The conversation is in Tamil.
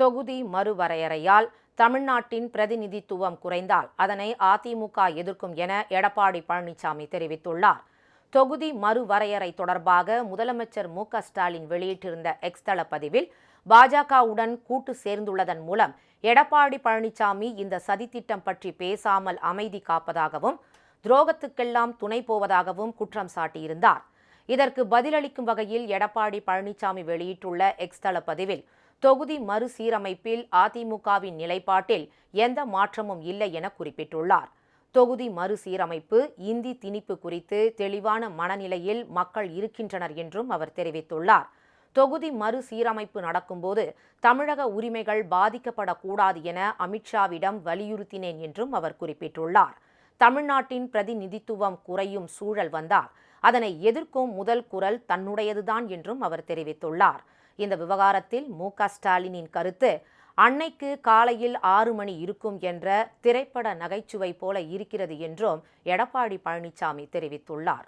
தொகுதி மறுவரையறையால் தமிழ்நாட்டின் பிரதிநிதித்துவம் குறைந்தால் அதனை அதிமுக எதிர்க்கும் என எடப்பாடி பழனிசாமி தெரிவித்துள்ளார். தொகுதி மறுவரையறை தொடர்பாக முதலமைச்சர் மு க ஸ்டாலின் வெளியிட்டிருந்த எக்ஸ்தள பதிவில் பாஜகவுடன் கூட்டு சேர்ந்துள்ளதன் மூலம் எடப்பாடி பழனிசாமி இந்த சதித்திட்டம் பற்றி பேசாமல் அமைதி காப்பதாகவும் துரோகத்துக்கெல்லாம் துணை போவதாகவும் குற்றம் சாட்டியிருந்தார். இதற்கு பதிலளிக்கும் வகையில் எடப்பாடி பழனிசாமி வெளியிட்டுள்ள எக்ஸ்தள பதிவில் தொகுதி மறுசீரமைப்பில் அதிமுகவின் நிலைப்பாட்டில் எந்த மாற்றமும் இல்லை என குறிப்பிட்டுள்ளார். தொகுதி மறுசீரமைப்பு இந்தி திணிப்பு குறித்து தெளிவான மனநிலையில் மக்கள் இருக்கின்றனர் என்றும் அவர் தெரிவித்துள்ளார். தொகுதி மறுசீரமைப்பு நடக்கும்போது தமிழக உரிமைகள் பாதிக்கப்படக்கூடாது என அமித்ஷாவிடம் வலியுறுத்தினேன் என்றும் அவர் குறிப்பிட்டுள்ளார். தமிழ்நாட்டின் பிரதிநிதித்துவம் குறையும் சூழல் வந்தால் அதனை எதிர்க்கும் முதல் குரல் தன்னுடையதுதான் என்றும் அவர் தெரிவித்துள்ளார். இந்த விவகாரத்தில் மு க ஸ்டாலினின் கருத்து அன்னைக்கு காலையில் ஆறு மணி இருக்கும் என்ற திரைப்பட நகைச்சுவை போல இருக்கிறது என்றும் எடப்பாடி பழனிசாமி தெரிவித்துள்ளார்.